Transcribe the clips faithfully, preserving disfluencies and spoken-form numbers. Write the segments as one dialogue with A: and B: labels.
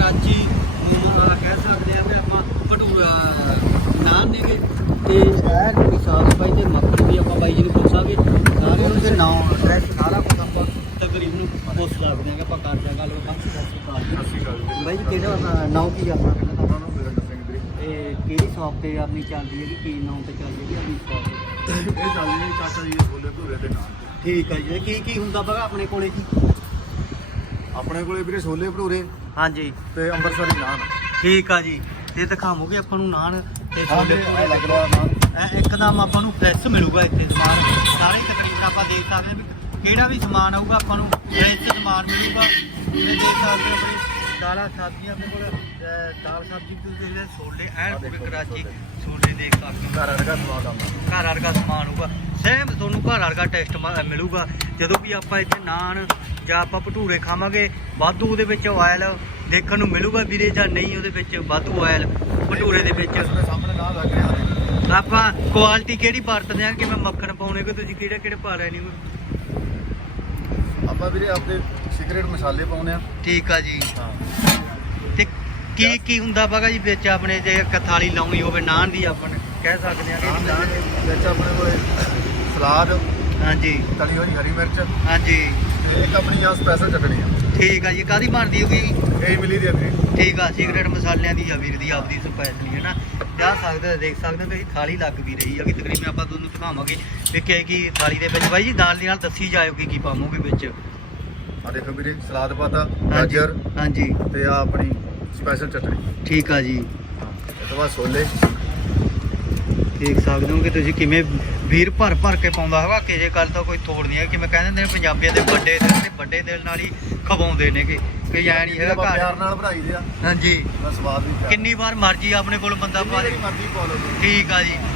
A: ਕਰਾਚੀ ਆ ਕਹਿ ਸਕਦੇ ਆ ਵੀ ਆਪਾਂ ਭਟੂਰਾ ਨਾਨ ਨੇਗੇ ਤੇ ਸ਼ਹਿਰ ਦੀ ਸਾਫ ਸਫਾਈ ਤੇ ਮੱਖਣ ਵੀ ਆਪਾਂ ਬਾਈ ਜੀ ਨੂੰ ਪੁੱਛਾਂਗੇ ਸਾਰੇ ਉਹਨਾਂ ਦੇ ਨਾਮ ਐਡਰੈਸ ਸਾਰਾ ਕੁਝ ਆਪਾਂ ਤਕਰੀਬਨ ਪੁੱਛ ਸਕਦੇ ਹਾਂ ਕਿ ਆਪਾਂ ਕਰ ਜਾ ਗੱਲ ਸਤਿ ਸ਼੍ਰੀ ਅਕਾਲ ਬਾਈ ਜੀ ਕਿਹੜਾ ਨਾਮ ਕੀ ਆਪਣਾ ਕਹਿੰਦਾ ਇਹ ਕਿਹੜੀ ਸ਼ੌਪ ਤੇ ਆਪਣੀ ਚੱਲਦੀ ਹੈ ਕਿ ਕੀ ਨਾਮ ਤੇ ਚੱਲਦੀ ਹੈ ਆਪਣੀ ਸ਼ੌਪ
B: ਇਹ ਚੱਲਦੀ ਹੈ ਚਾਚਾ ਜੀ ਛੋਲੇ ਭਟੂਰੇ ਦੇ ਨਾਲ।
A: ਠੀਕ ਹੈ ਜੀ ਕੀ ਕੀ ਹੁੰਦਾ ਬਗਾ ਆਪਣੇ ਕੋਲੇ ਜੀ
B: ਆਪਣੇ ਕੋਲੇ ਵੀਰੇ ਛੋਲੇ ਭਟੂਰੇ
A: ਹਾਂਜੀ
B: ਤੇ ਅੰਮ੍ਰਿਤਸਰੀ ਨਾਨ।
A: ਠੀਕ ਆ ਜੀ ਤੇ ਦਿਖਾਵੋਗੇ ਆਪਾਂ ਨੂੰ ਨਾਨ ਤੇ ਛੋਲੇ ਭਟੂਰੇ
B: ਲੱਗ ਰਿਹਾ ਨਾਨ
A: ਇਹ ਇੱਕਦਮ ਆਪਾਂ ਨੂੰ ਫਰੈਸ਼ ਮਿਲੂਗਾ ਇੱਥੇ ਸਮਾਨ ਸਾਰੇ ਤਕਰੀਬਨ ਆਪਾਂ ਦੇਖ ਸਕਦੇ ਹਾਂ ਵੀ ਕਿਹੜਾ ਵੀ ਸਮਾਨ ਆਊਗਾ ਆਪਾਂ ਨੂੰ ਫਰੈਸ਼ ਸਮਾਨ ਮਿਲੂਗਾ ਜਿਵੇਂ ਦੇਖ ਸਕਦੇ ਹੋ ਵੀ ਦਾਲਾਂ ਸਬਜ਼ੀਆਂ ਆਪਣੇ ਕੋਲ ਅਹ ਦਾਲ ਸਬਜ਼ੀ ਤੁਸੀਂ ਦੇਖਦੇ ਛੋਲੇ ਐਨ ਪੂਰੇ ਕਰਾਚੀ ਛੋਲੇ ਦੇਖ ਸਕਦੇ ਹੋ
B: ਘਰ ਵਰਗਾ ਸਵਾਦ ਆਉਂਦਾ।
A: ਘਰ ਵਰਗਾ ਸਮਾਨ ਹੋਊਗਾ ਸੇਮ ਤੁਹਾਨੂੰ ਘਰ ਵਰਗਾ ਟੇਸਟ ਮਿਲੂਗਾ ਜਦੋਂ ਵੀ ਆਪਾਂ ਇੱਥੇ ਨਾਨ ਜਾਂ ਆਪਾਂ ਭਟੂਰੇ ਖਾਵਾਂਗੇ ਵਾਧੂ ਉਹਦੇ ਵਿੱਚ ਆਇਲ ਦੇਖਣ ਨੂੰ ਮਿਲੂਗਾ ਵੀਰੇ ਜਾਂ ਨਹੀਂ ਉਹਦੇ ਵਿੱਚ ਵਾਧੂ ਆਇਲ ਭਟੂਰੇ ਦੇ ਵਿੱਚ
B: ਤੁਹਾਡੇ ਸਾਹਮਣੇ ਨਾਨ ਲੱਗ ਰਿਹਾ।
A: ਆਪਾਂ ਕੁਆਲਿਟੀ ਕਿਹੜੀ ਵਰਤਦੇ ਆ ਕਿਵੇਂ ਮੱਖਣ ਪਾਉਣੇ ਕਿ ਤੁਸੀਂ ਕਿਹੜੇ ਕਿਹੜੇ ਪਾ ਰਹੇ ਨਹੀਂ
B: ਆਪਾਂ ਵੀਰੇ ਆਪਣੇ ਸੀਕ੍ਰੇਟ ਮਸਾਲੇ ਪਾਉਨੇ ਆ।
A: ਠੀਕ ਆ ਜੀ
B: ਹਾਂ
A: ਤੇ ਕੀ ਕੀ ਹੁੰਦਾ ਬਗਾ ਜੀ ਵਿੱਚ ਆਪਣੇ ਜੇ ਇੱਕ ਥਾਲੀ ਲਾਉਣੀ ਹੋਵੇ ਨਾਨ ਦੀ ਆਪਾਂ ਕਹਿ ਸਕਦੇ ਆ
B: ਨਾਨ
A: ਕਿ
B: ਦੇ ਵਿੱਚ ਆਪਣੇ ਕੋਲੇ ਸਲਾਦ,
A: ਹਾਂਜੀ
B: ਤਲੀ ਹੋਈ ਹਰੀ ਮਿਰਚ
A: ਹਾਂਜੀ
B: ਤੇ ਇੱਕ ਆਪਣੀ ਆ ਸਪੈਸ਼ਲ ਚਟਣੀ ਆ।
A: ਠੀਕ ਆ ਜੀ ਕਾਹਦੀ ਬਣਦੀ ਹੋਗੀ
B: ਇਹ ਮਿਲੀ ਦੀ ਆ ਵੀਰੇ।
A: ਠੀਕ ਆ ਸੀਕ੍ਰੇਟ ਮਸਾਲਿਆਂ ਦੀ ਆ ਵੀਰ ਦੀ ਆਪਦੀ ਸਪੈਸ਼ਲੀ ਹੈ ਨਾ ਜਾ ਸਕਦੇ ਹੋ ਦੇਖ ਸਕਦੇ ਹੋ ਕਿ ਥਾਲੀ ਲੱਗ ਵੀ ਰਹੀ ਆ ਕਿ ਤਕਰੀਬਨ ਆਪਾਂ ਤੁਹਾਨੂੰ ਦਿਖਾਵਾਂਗੇ ਵੀ ਕੀ ਕੀ ਥਾਲੀ ਦੇ ਵਿੱਚ ਬਾਈ ਜੀ ਨਾਲ ਦੀ ਨਾਲ ਦੱਸੀ ਜਾਇਓ ਕੀ ਕੀ ਪਾਵੋਗੇ ਵਿੱਚ
B: ਆ ਦੇਖੋ ਵੀਰੇ ਸਲਾਦ ਪਾਤਾ,
A: ਹਾਂਜੀ
B: ਗਾਜਰ
A: ਹਾਂਜੀ
B: ਤੇ ਆ ਆਪਣੀ ਸਪੈਸ਼ਲ ਚਟਣੀ।
A: ਠੀਕ ਆ ਜੀ
B: ਇਸ ਤੋਂ ਬਾਅਦ ਛੋਲੇ।
A: ਦੇਖ ਸਕਦੇ ਹੋ ਕਿ ਤੁਸੀਂ ਕਿਵੇਂ ਵੀਰ ਭਰ ਭਰ ਕੇ ਪਾਉਂਦਾ ਹੋਗਾ ਕਿਸੇ ਗੱਲ ਤਾਂ ਕੋਈ ਤੋੜ ਨਹੀਂ ਹੈ ਕਿਵੇਂ ਕਹਿੰਦੇ ਨੇ ਪੰਜਾਬੀਆਂ ਦੇ ਵੱਡੇ ਦਿਲ ਤੇ ਵੱਡੇ ਦਿਲ ਨਾਲ ਹੀ ਖਵਾਉਂਦੇ ਨੇਗੇ ਕਿ ਐ ਨਹੀਂ ਹੈਗਾ
B: ਆਪਾਂ ਪਿਆਰ
A: ਘਰ
B: ਨਾਲ ਬਣਾਈ ਦੇ ਆ।
A: ਹਾਂਜੀ
B: ਬਸ ਸਵਾਦ ਵੀ ਪਿਆਰ।
A: ਕਿੰਨੀ ਵਾਰ ਮਰਜੀ ਆਪਣੇ ਕੋਲ ਬੰਦਾ ਪਾ ਦੇ
B: ਜਿੰਨੀ ਮਰਜ਼ੀ ਪਾ ਲਓ ਜੀ।
A: ਠੀਕ ਆ ਜੀ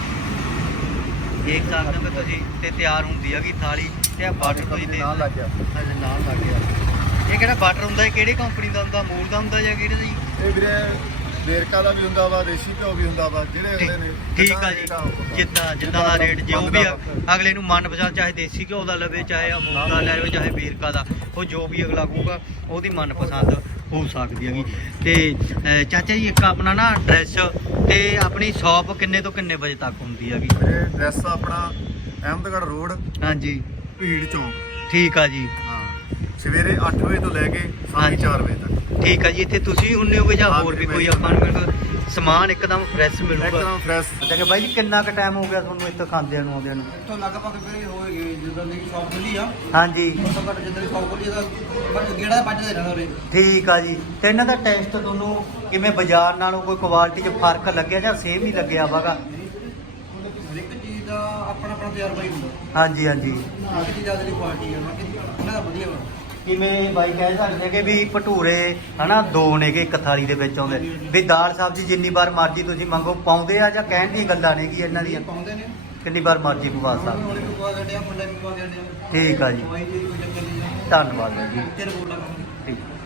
A: ਦੇਖ ਸਕਦੇ ਹੋ ਕਿ ਤੁਸੀਂ ਤੇ ਤਿਆਰ ਹੁੰਦੀ ਹੈਗੀ ਥਾਲੀ ਤੇ ਆ ਬਾਟਰ ਤੁਸੀਂ ਦੇ
B: ਨਾਲ ਲੱਗ ਗਿਆ।
A: ਹਾਂਜੀ ਨਾਲ ਲੱਗ ਗਿਆ ਇਹ ਕਿਹੜਾ ਬਾਟਰ ਹੁੰਦਾ ਹੈ ਕਿਹੜੀ ਕੰਪਨੀ ਦਾ ਹੁੰਦਾ ਮੂਲ ਦਾ ਹੁੰਦਾ ਜਾਂ ਕਿਹੜਾ ਜੀ
B: ਇਹ ਵੀਰੇ ਵੇਰਕਾ ਦਾ ਵੀ ਹੁੰਦਾ ਵਾ, ਦੇਸੀ ਘਿਓ ਵੀ ਹੁੰਦਾ ਵਾ, ਜਿਹੜੇ ਅਗਲੇ ਨੇ
A: ਠੀਕ ਆ ਜੀ ਜਿੱਦਾਂ ਜਿੱਦਾਂ ਦਾ ਰੇਟ ਜੋ ਵੀ ਆ, ਅਗਲੇ ਨੂੰ ਮਨ ਪਸੰਦ ਚਾਹੇ ਦੇਸੀ ਘਿਓ ਦਾ ਲਵੇ ਚਾਹੇ ਅਮੂਲ ਦਾ ਲੈ ਲਵੇ ਚਾਹੇ ਵੇਰਕਾ ਦਾ ਉਹ ਜੋ ਵੀ ਅਗਲਾ ਕਹੂਗਾ ਉਹਦੀ ਮਨ ਪਸੰਦ ਹੋ ਸਕਦੀ ਹੈਗੀ ਤੇ ਅਹ ਚਾਚਾ ਜੀ ਇੱਕ ਆਪਣਾ ਨਾ ਐਡਰੈਸ ਤੇ ਆਪਣੀ ਸ਼ਾਪ ਕਿੰਨੇ ਤੋਂ ਕਿੰਨੇ ਵਜੇ ਤੱਕ ਹੁੰਦੀ ਹੈਗੀ
B: ਵੀਰੇ ਐਡਰੈਸ ਆਪਣਾ ਅਹਿਮਦਗੜ੍ਹ ਰੋਡ
A: ਹਾਂਜੀ
B: ਭੀੜ ਚੌਂਕ।
A: ਠੀਕ ਆ ਜੀ
B: ਹਾਂ ਸਵੇਰੇ ਅੱਠ ਵਜੇ ਤੋਂ ਲੈ ਕੇ ਸ਼ਾਮੀ
A: ਹਾਂਜੀ।
B: ਚਾਰ ਵਜੇ ਤੱਕ।
A: ਠੀਕ ਆ ਜੀ ਇੱਥੇ ਤੁਸੀਂ ਹੁੰਨੇ ਹੋਗੇ ਜਾਂ
B: ਹਾਂ
A: ਹੋਰ ਵੀ
B: ਵੀਰੇ,
A: ਕੋਈ
B: ਮੈਂ-
A: ਆਪਾਂ ਨੂੰ ਮਿਲੂਗਾ ਸਮਾਨ ਇੱਕਦਮ ਫਰੈਸ਼ ਮਿਲੂਗਾ
B: ਇੱਕਦਮ ਫਰੈਸ਼।
A: ਅੱਛਾ ਕਿ ਬਾਈ ਜੀ ਕਿੰਨਾ ਕੁ ਟਾਈਮ ਹੋ ਗਿਆ ਤੁਹਾਨੂੰ ਇੱਥੇ ਖਾਂਦਿਆਂ ਨੂੰ ਆਉਂਦਿਆਂ ਨੂੰ
C: ਇੱਥੋਂ ਲਗਭਗ ਫਿਰ ਹੋਏਗੇ ਜਦੋਂ ਦੀ ਸ਼ੌਪ ਖੁੱਲੀ ਆ
A: ਹਾਂਜੀ
C: ਉਸ ਤੋਂ ਘੱਟ ਜਦੋਂ ਦੀ ਸ਼ੌਪ ਖੁੱਲੀ ਇਹਦਾ ਬਸ ਗੇੜਾ ਵੱਜਦੇ ਰਹਿਣਾ ਉਰੇ।
A: ਠੀਕ ਆ ਜੀ ਤੇ ਇਹਨਾਂ ਦਾ ਟੈਸਟ ਤੁਹਾਨੂੰ ਕਿਵੇਂ ਬਾਜ਼ਾਰ ਨਾਲੋਂ ਕੋਈ ਕੁਆਲਿਟੀ 'ਚ ਫਰਕ ਲੱਗਿਆ ਜਾਂ ਸੇਮ ਹੀ ਲੱਗਿਆ ਵਾਗਾ
C: ਹਰ ਇੱਕ ਚੀਜ਼ ਦਾ ਆਪਣਾ ਆਪਣਾ ਤਜਰਬਾ ਹੀ ਹੁੰਦਾ।
A: ਹਾਂਜੀ ਹਾਂਜੀ
C: ਹਰ ਇੱਕ ਚੀਜ਼ ਦਾ ਜਿਹੜੀ ਕੁਆਲਿਟੀ ਆ ਨਾ ਕਿ ਉਹਨਾਂ ਦਾ ਵਧੀਆ ਵਾ।
A: ਕਿਵੇਂ ਬਾਈ ਕਹਿ ਸਕਦੇ ਕਿ ਵੀ ਭਟੂਰੇ ਹਨਾ ਦੋ ਨੇਗੇ ਇੱਕ ਥਾਲੀ ਦੇ ਵਿੱਚ ਆਉਂਦੇ ਵੀ ਦਾਲ ਸਬਜ਼ੀ ਜਿੰਨੀ ਵਾਰ ਮਰਜ਼ੀ ਤੁਸੀਂ ਮੰਗੋ ਪਾਉਂਦੇ ਆ ਜਾਂ ਕਹਿਣ ਦੀ ਗੱਲਾਂ ਨੇਗੀ ਇਹਨਾਂ ਦੀਆਂ
C: ਪਾਉਂਦੇ ਨੇ
A: ਕਿੰਨੀ ਵਾਰ ਮਰਜ਼ੀ ਪਵਾ ਸਕਦੇ
C: ਉਹਨੇ ਵੀ ਪਵਾ ਦਿੰਦੇ ਆ ਮੁੰਡਾ ਵੀ ਪਵਾ ਦਿੰਦੇ ਆ
A: ਠੀਕ ਆ ਜੀ
C: ਦਵਾਈ ਦੀ ਕੋਈ ਚੱਕਰ ਨਹੀਂ ਆ
A: ਧੰਨਵਾਦ ਬਾਈ ਜੀ
C: ਤੇਰੇ ਬੋਲ ਲੱਗ
A: ਠੀਕ